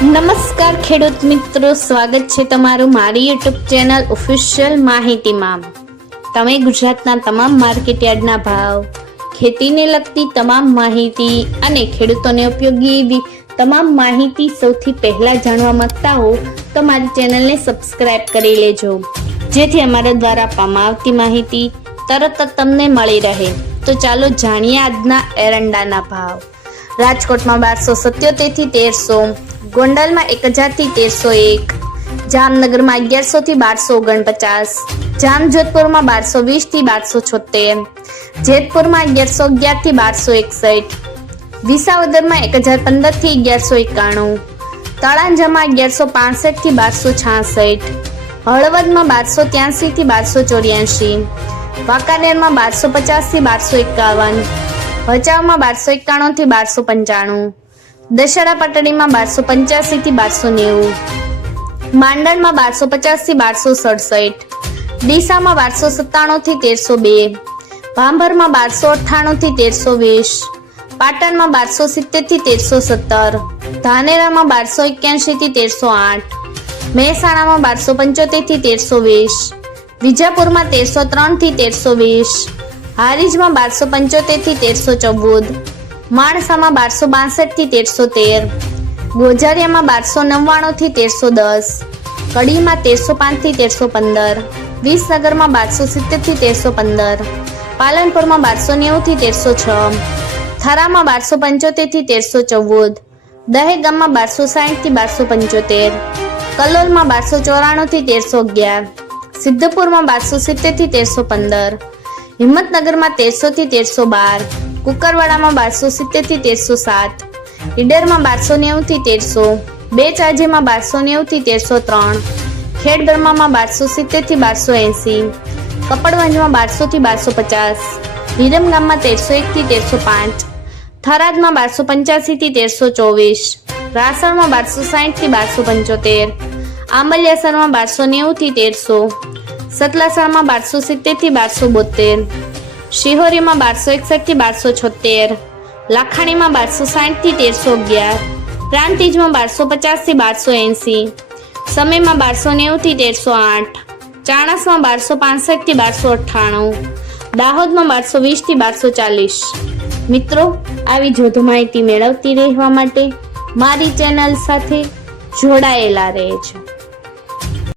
નમસ્કાર ખેડૂત મિત્રો, સ્વાગત છે તમારું મારી યુટ્યુબ ચેનલ ઓફિશિયલ માહિતીમાં. તમે ગુજરાતના તમામ માર્કેટયાર્ડના ભાવ, ખેતીને લગતી તમામ માહિતી અને ખેડૂતોને ઉપયોગી એવી તમામ માહિતી સૌથી પહેલા જાણવા માંગતા હો, તો મારી ચેનલને સબસ્ક્રાઇબ કરી લેજો. જેથી અમારા દ્વારા આપવામાં આવતી માહિતી તરત જ તમને મળી રહે. તો ચાલો જાણીએ આજના એરંડાના ભાવ. રાજકોટમાં બારસો સત્યોતેરથી તેરસો ગોંડલમાં એક હજારથી તેરસો એક. જામનગરમાં અગિયારસો થી બારસો ઓગણપચાસ. જામજોધપુરમાં બારસો વીસથી બારસો છોતેર જેતપુરમાં અગિયારસો અગિયારથી બારસો એકસઠ. વિસાવદરમાં એક હજાર પંદરથી અગિયારસો એકાણું. તળાંજામાં અગિયારસો પાસઠથી બારસો છાસઠ. હળવદમાં બારસો ત્યાસી થી બારસો ચોર્યાસી વાંકાનેરમાં બારસો પચાસથી બારસો એકાવન. ભચાઉમાં બારસો એકાણું થી બારસો પંચાણું. દશેરા પાટણીમાં બારસો પંચ્યાસી થી બારસો નેવું. માંડણમાં બારસો પચાસથી બારસો સડસઠ. ડીસામાં બારસો સત્તાણું થી તેરસો બે. ભાંભરમાં બારસો અઠ્ઠાણું થી તેરસો વીસ. પાટણમાં બારસો સિત્તેરથી તેરસો સત્તર. ધાનેરામાં બારસો એક્યાસી થી તેરસો આઠ. મહેસાણામાં બારસો પંચોતેરથી તેરસો વીસ. વિજાપુરમાં તેરસો ત્રણથી તેરસો વીસ. હારીજમાં બારસો પંચોતેરથી તેરસો ચૌદ. માણસામાં બારસો બાસઠથી તેરસો તેર, ગોજારિયામાં બારસો નવ્વાણું થી તેરસો દસ, કડીમાં તેરસો પાંચથી તેરસો પંદર, વિસનગરમાં બારસો સિત્તેરથી તેરસો પંદર, પાલનપુરમાં બારસો નેવું થી તેરસો છ, થરામાં બારસો પંચોતેરથી તેરસો ચૌદ, દહેગામમાં બારસો સાઠથી બારસો પંચોતેર, કલોલમાં બારસો ચોરાણું થી તેરસો અગિયાર, સિદ્ધપુરમાં બારસો સિત્તેરથી તેરસો પંદર હિંમતનગરમાં તેરસો થી તેરસો બાર, કુકરવાડામાં બારસો સિત્તેરથી તેરસો સાત, ઈડરમાં બારસો નેવું થી તેરસો બે ચાજેમાં બારસો નેવું થી તેરસો ત્રણ, ખેડબ્રહ્મામાં બારસો સિત્તેરથી બારસો એંસી, કપડવંજમાં બારસો થી બારસો પચાસ વિરમગામમાં તેરસો એક થી તેરસો પાંચ, થરાદમાં બારસો પંચ્યાસી થી તેરસો ચોવીસ, રાસણમાં બારસો સાહીઠથી બારસો પંચોતેર આંબલિયાસરમાં બારસો નેવું થી તેરસો સતલાસણમાં બારસો સિત્તેરથી બારસો બોતેર, શિહોરીમાં બારસો એકસઠથી બારસો છોતેર, લાખાણીમાં બારસો સાઠથી તેરસો અગિયાર, પ્રાંતિજમાં બારસો પચાસથી બારસો એંસી સમયમાં બારસો નેવું થી તેરસો આઠ, ચાણસમાં બારસો પાસઠથી બારસો અઠ્ઠાણું, દાહોદમાં બારસો વીસથી બારસો ચાલીસ. મિત્રો, આવી વધુ માહિતી મેળવતી રહેવા માટે મારી ચેનલ સાથે જોડાયેલા રહેજો.